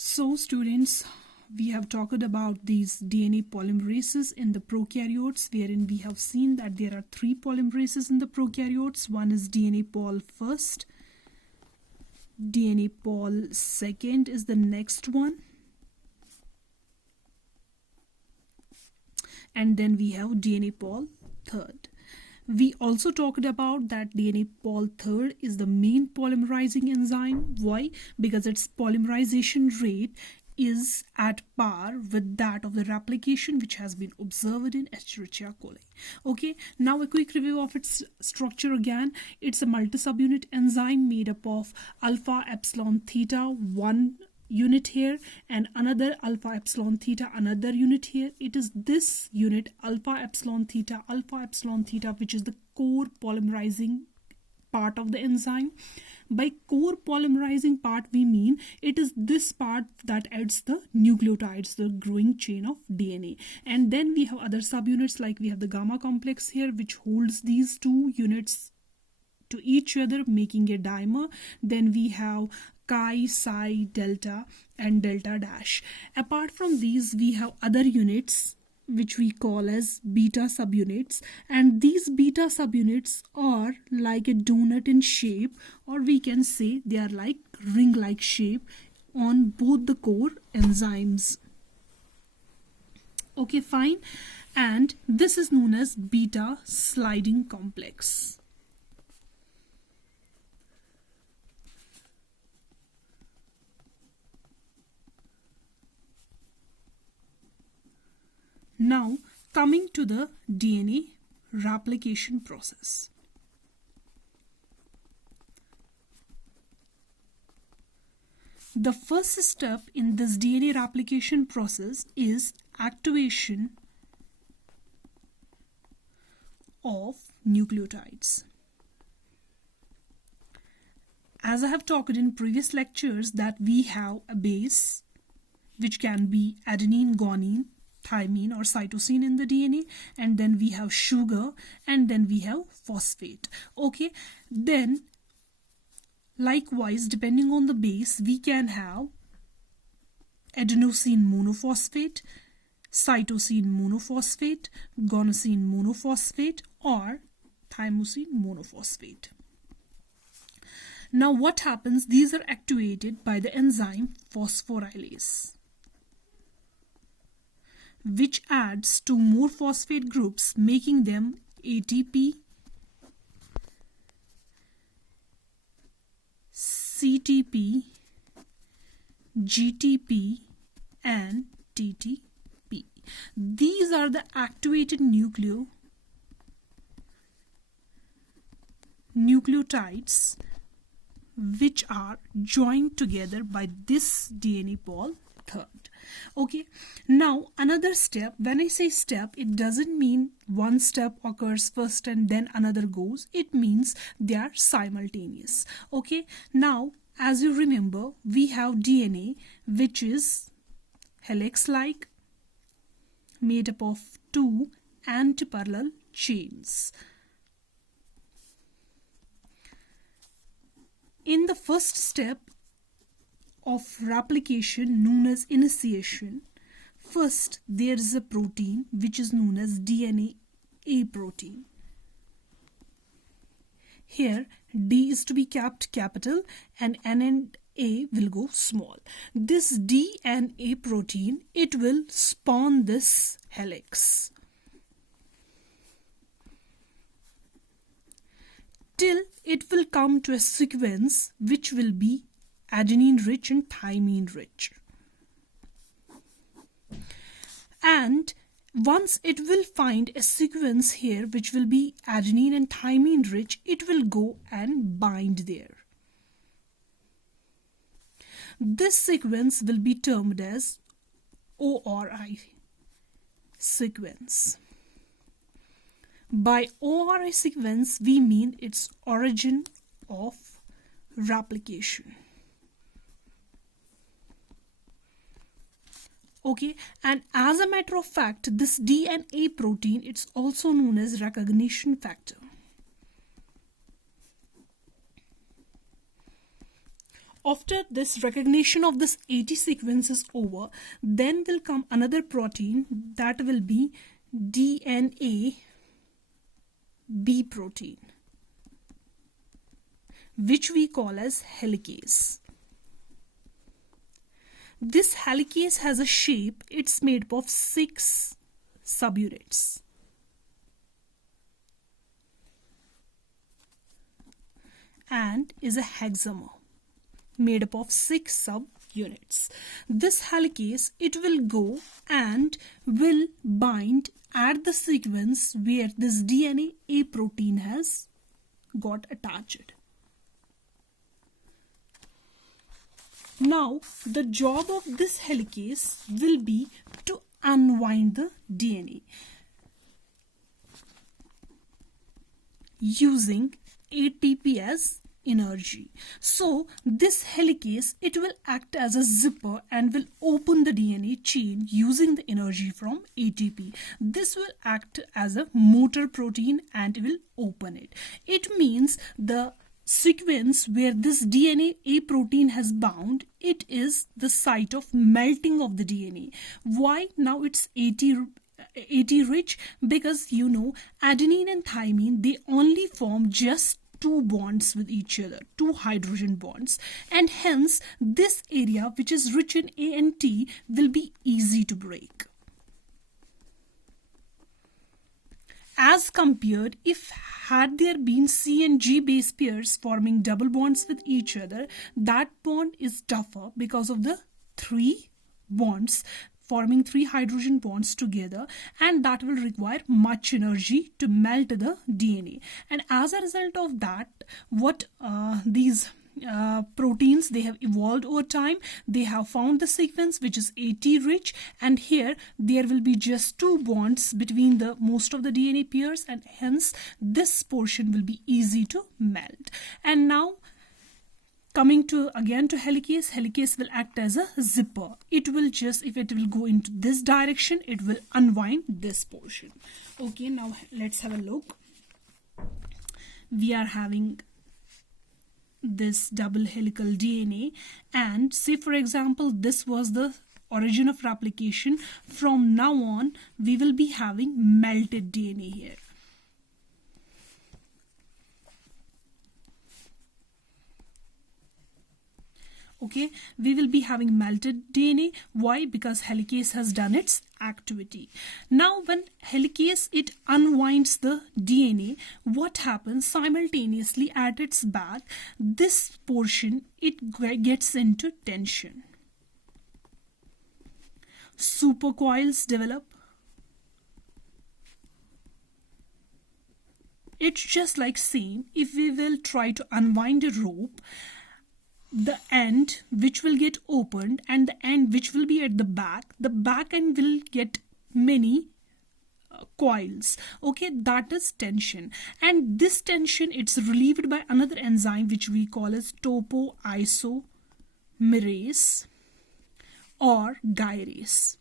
So students, we have talked about these DNA polymerases in the prokaryotes, wherein we have seen that there are three polymerases in the prokaryotes. One is DNA pol first, DNA pol second is the next one, and then we have DNA pol third. We also talked about that DNA pol third is the main polymerizing enzyme. Why? Because its polymerization rate is at par with that of the replication which has been observed in Escherichia coli. Okay, now a quick review of its structure again. It's a multi-subunit enzyme made up of alpha epsilon theta, one unit here, and another alpha epsilon theta, another unit here. It is this unit alpha epsilon theta which is the core polymerizing part of the enzyme. By core polymerizing part we mean it is this part that adds the nucleotides, the growing chain of DNA. And then we have other subunits, like we have the gamma complex here which holds these two units to each other, making a dimer. Then we have chi, psi, delta and delta dash. Apart from these, we have other units which we call as beta subunits, and these beta subunits are like a donut in shape, or we can say they are like ring-like shape on both the core enzymes. Okay, fine. And this is known as beta sliding complex. Now, coming to the DNA replication process. The first step in this DNA replication process is activation of nucleotides. As I have talked in previous lectures that we have a base which can be adenine, guanine, thymine or cytosine in the DNA, and then we have sugar, and then we have phosphate. Okay, then likewise depending on the base we can have adenosine monophosphate, cytosine monophosphate, guanosine monophosphate or thymosin monophosphate. Now what happens? These are activated by the enzyme phosphorylase, which adds two more phosphate groups, making them ATP, CTP, GTP and TTP. These are the activated nucleotides which are joined together by this DNA pol third. Okay, now another step. When I say step, it doesn't mean one step occurs first and then another goes. It means they are simultaneous. Okay, now as you remember, we have DNA which is helix-like, made up of two antiparallel chains. In the first step of replication known as initiation, first there is a protein which is known as DNA A protein. Here D is to be kept capital and N and A will go small. This D and A protein, it will spawn this helix till it will come to a sequence which will be adenine rich and thymine rich. And once it will find a sequence here which will be adenine and thymine rich, it will go and bind there. This sequence will be termed as ORI sequence. By ORI sequence we mean its origin of replication. Okay, and as a matter of fact, this DNA protein, it's also known as recognition factor. After this recognition of this AT sequence is over, then will come another protein that will be DNA B protein, which we call as helicase. This helicase has a shape, it's made up of 6 subunits. And is a hexamer made up of 6 subunits. This helicase, it will go and will bind at the sequence where this DNA A protein has got attached. Now, the job of this helicase will be to unwind the DNA using ATP as energy. So this helicase, it will act as a zipper and will open the DNA chain using the energy from ATP. This will act as a motor protein and will open it. It means the sequence where this DNA A protein has bound, it is the site of melting of the DNA. Why? Now it's AT rich, because you know adenine and thymine, they only form just 2 bonds with each other, 2 hydrogen bonds, and hence this area which is rich in A and T will be easy to break. As compared, if had there been C and G base pairs forming double bonds with each other, that bond is tougher because of the 3 bonds forming 3 hydrogen bonds together, and that will require much energy to melt the DNA. And as a result of that, what these proteins, they have evolved over time. They have found the sequence which is AT rich, and here there will be just 2 bonds between the most of the DNA pairs, and hence this portion will be easy to melt. And now coming to again to helicase, helicase will act as a zipper. It will just, if it will go into this direction, it will unwind this portion. Okay, now let's have a look. We are having this double helical DNA, and say for example this was the origin of replication. From now on we will be having melted DNA here. Okay, we will be having melted DNA. Why? Because helicase has done its activity. Now when helicase, it unwinds the DNA, what happens simultaneously at its back, this portion, it gets into tension. Supercoils develop. It's just like same, if we will try to unwind a rope, the end which will get opened and the end which will be at the back end will get many coils. Okay, that is tension, and this tension, it's relieved by another enzyme which we call as topoisomerase or gyrase.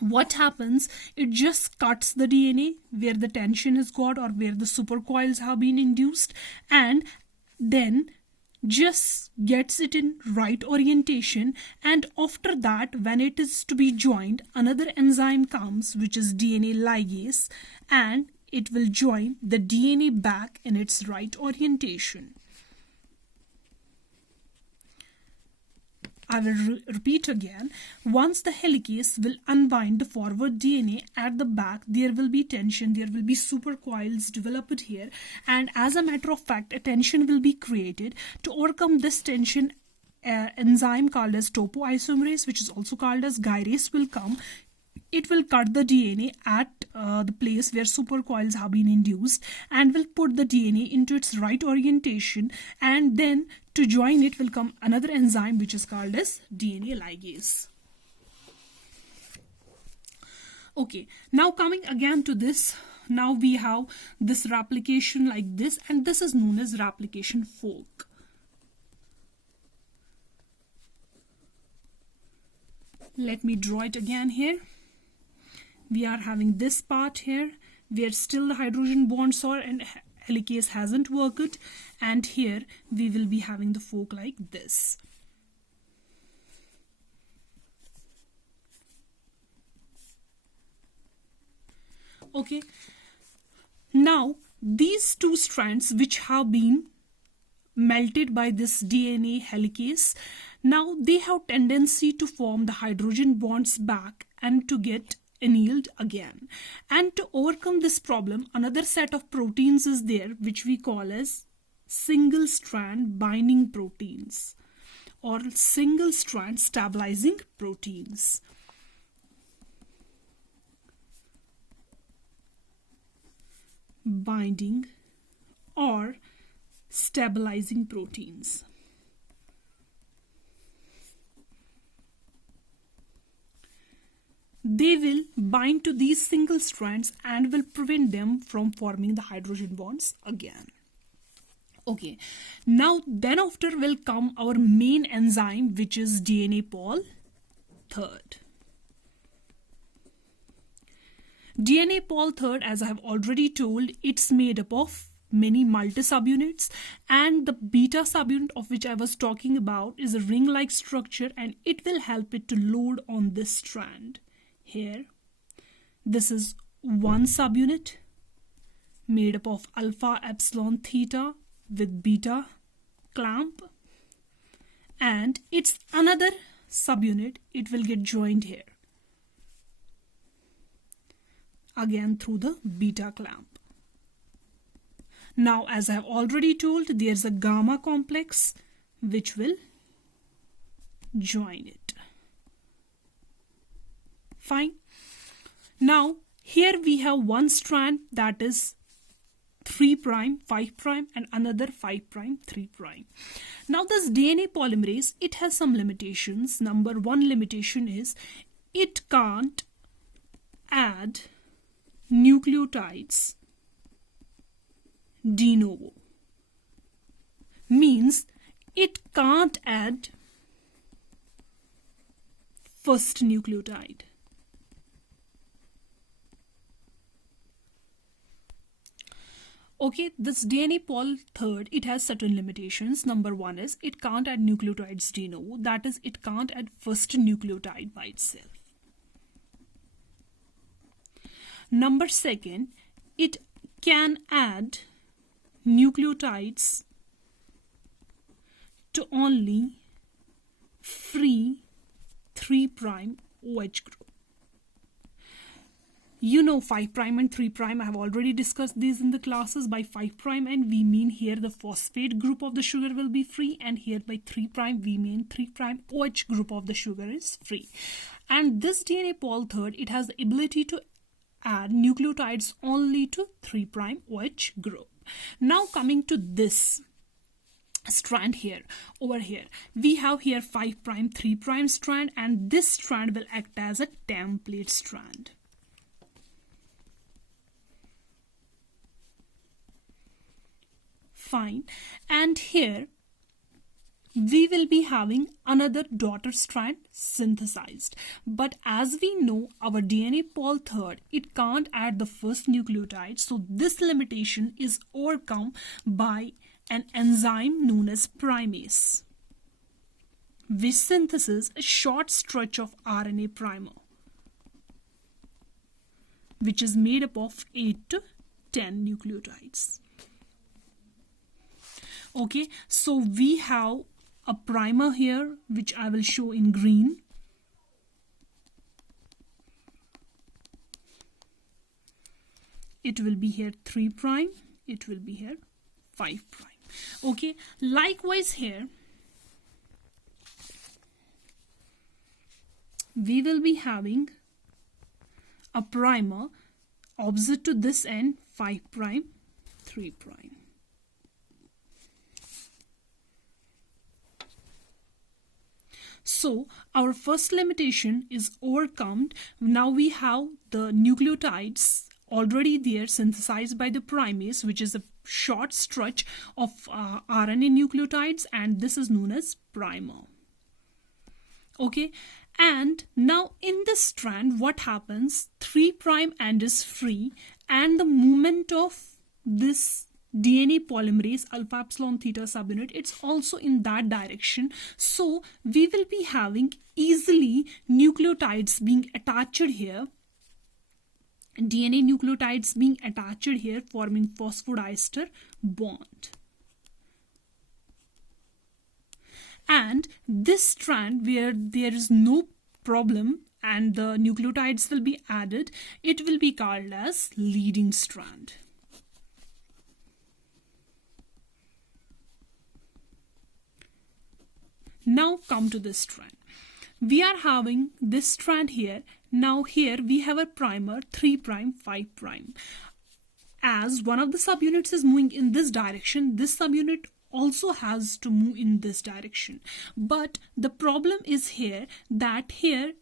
What happens? It just cuts the DNA where the tension is got or where the supercoils have been induced, and then just gets it in right orientation, and after that when it is to be joined, another enzyme comes which is DNA ligase, and it will join the DNA back in its right orientation. I will repeat again. Once the helicase will unwind the forward DNA, at the back there will be tension, there will be supercoils developed here, and as a matter of fact a tension will be created. To overcome this tension, enzyme called as topoisomerase, which is also called as gyrase, will come. It will cut the DNA at the place where supercoils have been induced and will put the DNA into its right orientation, and then to join it will come another enzyme which is called as DNA ligase. Okay, now coming again to this, now we have this replication like this, and this is known as replication fork. Let me draw it again here. We are having this part here where still the hydrogen bonds are, and helicase hasn't worked, and here we will be having the fork like this. Okay, now these two strands which have been melted by this DNA helicase, now they have tendency to form the hydrogen bonds back and to get annealed again. And to overcome this problem, another set of proteins is there which we call as single strand binding proteins or single strand stabilizing proteins. Binding or stabilizing proteins. They will bind to these single strands and will prevent them from forming the hydrogen bonds again. Okay, now then after will come our main enzyme, which is DNA Pol III. DNA Pol III, as I have already told, it's made up of many multi-subunits, and the beta subunit of which I was talking about is a ring-like structure, and it will help it to load on this strand. Here, this is one subunit made up of alpha, epsilon, theta with beta clamp, and it's another subunit. It will get joined here again through the beta clamp. Now, as I have already told, there's a gamma complex which will join it. Fine. Now, here we have one strand that is 3', 5', and another 5', 3'. Now, this DNA polymerase, it has some limitations. Number one limitation is it can't add nucleotides de novo. Means it can't add first nucleotide. Okay, this DNA Pol III, it has certain limitations. Number one is it can't add nucleotides de novo. That is, it can't add first nucleotide by itself. Number second, it can add nucleotides to only free 3' OH group. You know 5' and 3', I have already discussed these in the classes. By 5' and we mean here the phosphate group of the sugar will be free, and here by 3' we mean 3' OH group of the sugar is free. And this DNA Pol III, it has the ability to add nucleotides only to 3' OH group. Now coming to this strand here, over here, we have here 5', 3' strand, and this strand will act as a template strand. Fine. And here we will be having another daughter strand synthesized. But as we know, our DNA Pol III, it can't add the first nucleotide. So this limitation is overcome by an enzyme known as Primase, which synthesizes a short stretch of RNA primer, which is made up of 8 to 10 nucleotides. Okay, so we have a primer here, which I will show in green. It will be here 3', it will be here 5'. Okay, likewise here, we will be having a primer opposite to this end, 5', 3'. So our first limitation is overcome. Now we have the nucleotides already there synthesized by the primase, which is a short stretch of RNA nucleotides, and this is known as primer. Okay, and now in this strand what happens, 3' end is free, and the movement of this DNA polymerase alpha epsilon theta subunit, it's also in that direction. So we will be having easily nucleotides being attached here, DNA nucleotides being attached here, forming phosphodiester bond. And this strand where there is no problem and the nucleotides will be added, it will be called as leading strand. Now come to this strand. We are having this strand here. Now here we have a primer 3', 5'. As one of the subunits is moving in this direction, this subunit also has to move in this direction. But the problem is here that here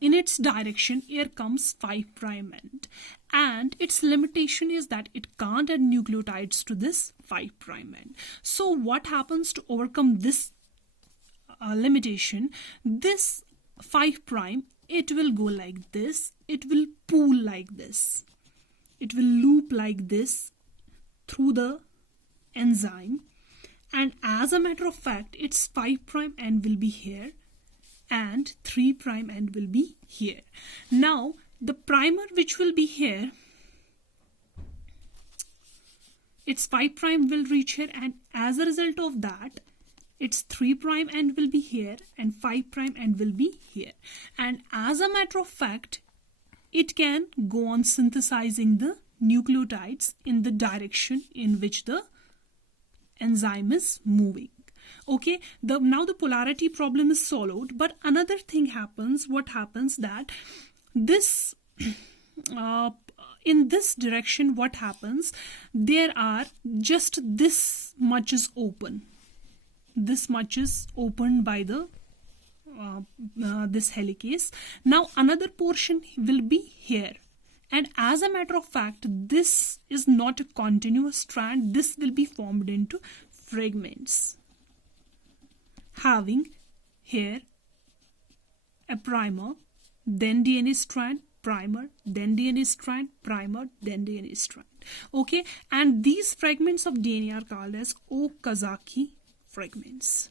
in its direction here comes 5' end, and its limitation is that it can't add nucleotides to this 5' end. So what happens to overcome this limitation? This 5', it will go like this, it will pull like this, it will loop like this through the enzyme, and as a matter of fact its 5' end will be here and 3' end will be here. Now the primer which will be here, its 5' will reach here, and as a result of that its 3' end will be here and 5' end will be here. And as a matter of fact, it can go on synthesizing the nucleotides in the direction in which the enzyme is moving. Okay, now the polarity problem is solved, but another thing happens. What happens that this in this direction, what happens, there are just this much is open. This much is opened by the this helicase. Now another portion will be here, and as a matter of fact this is not a continuous strand. This will be formed into fragments having here a primer, then DNA strand, primer, then DNA strand, primer, then DNA strand. Okay, and these fragments of DNA are called as Okazaki fragments.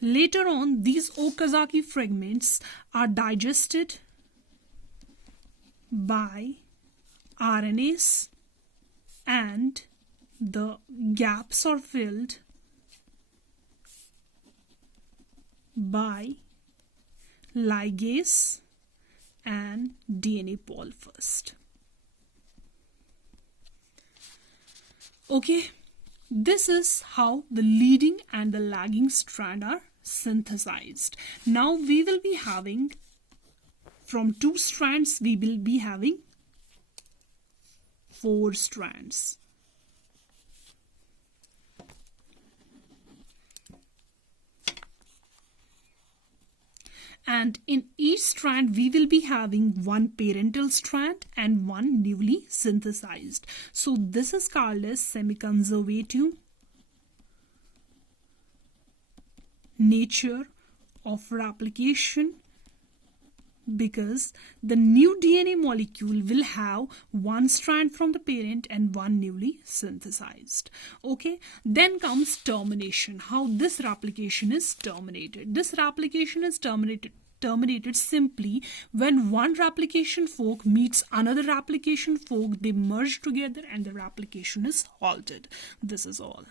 Later on, these Okazaki fragments are digested by RNase, and the gaps are filled by ligase and DNA pol first. Okay, this is how the leading and the lagging strand are synthesized. Now we will be having, from 2 strands we will be having 4 strands. And in each strand we will be having 1 parental strand and 1 newly synthesized. So this is called as semi-conservative nature of replication, because the new DNA molecule will have 1 strand from the parent and 1 newly synthesized. Okay, then comes termination. How this replication is terminated. This replication is terminated simply when one replication fork meets another replication fork, they merge together and the replication is halted. This is all.